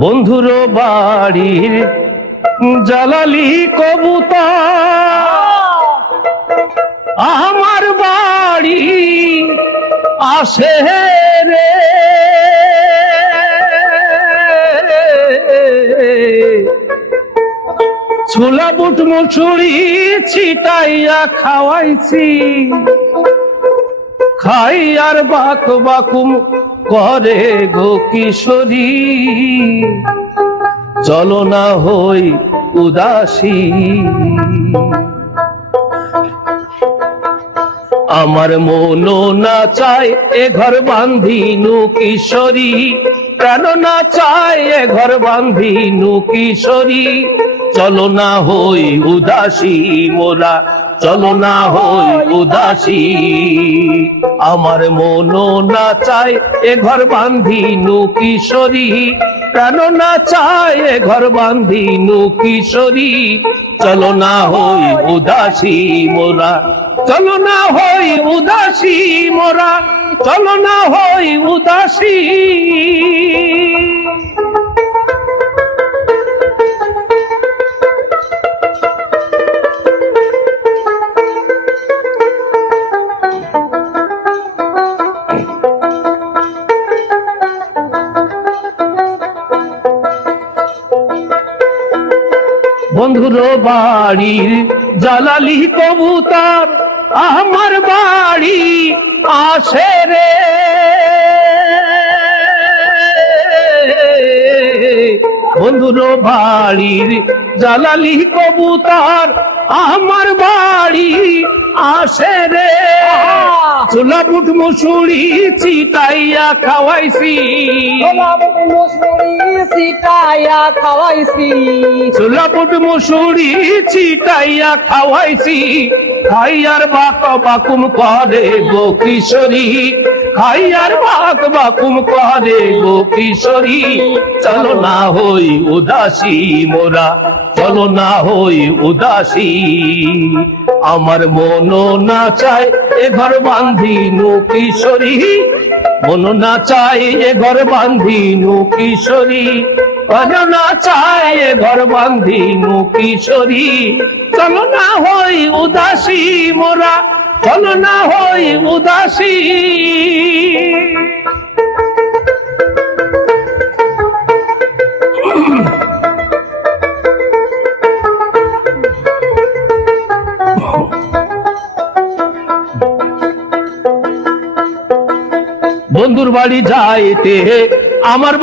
বন্ধুর বাড়ির জালালি কবুতর আমার বাড়ি আসে রে, ছোলা বুট মুচুরি ছিটাইয়া খাওয়াইছি, খাই আর বাক বাকুম করে গো কিশোরী, চলো না হই উদাসী। আমার মনো না চায় এ ঘর বান্ধিনু কিশোরী, প্রাণ না চায় এ ঘর বান্ধিনু কিশোরী, চলো না হই উদাসী মোরা, চলো না হই উদাসী। আমার মনো না চায় এ ঘর বান্ধিনু কিশোরী, প্রাণ না চায় এ ঘর বান্ধিনু কিশোরী, চলো না হই উদাসী মোরা, চলো না হই উদাসী মোরা, চলো না হই উদাসী। বন্ধুর বাড়ির জালালি কবুতর আমার বাড়ি আসে রে, বন্ধুর বাড়ির জালালি কবুতর আমার বাড়ি আসে রে, ছোলা বুট মুসুরি ছিটাইয়া খাওয়াইছি, ছোলা বুট মুসুরি ছিটাইয়া খাওয়াইছি, খাই আর বাক বাকুম করে গো কিশোরী, খাই আর বাক বাকুম করে গো কিশোরী, চলো না হই উদাসী মোরা, চলো না হই উদাসী। আমার মনো না চায় এ ঘর বান্ধিনু কিশোরী, মনো না চায় এ ঘর বান্ধিনু কিশোরী, প্রাণ না চায় এ ঘর বান্ধিনু কিশোরী, চলো না হই উদাসী মোরা, চলো না হই উদাসী। বন্ধুর বাড়ি যাইতে আমার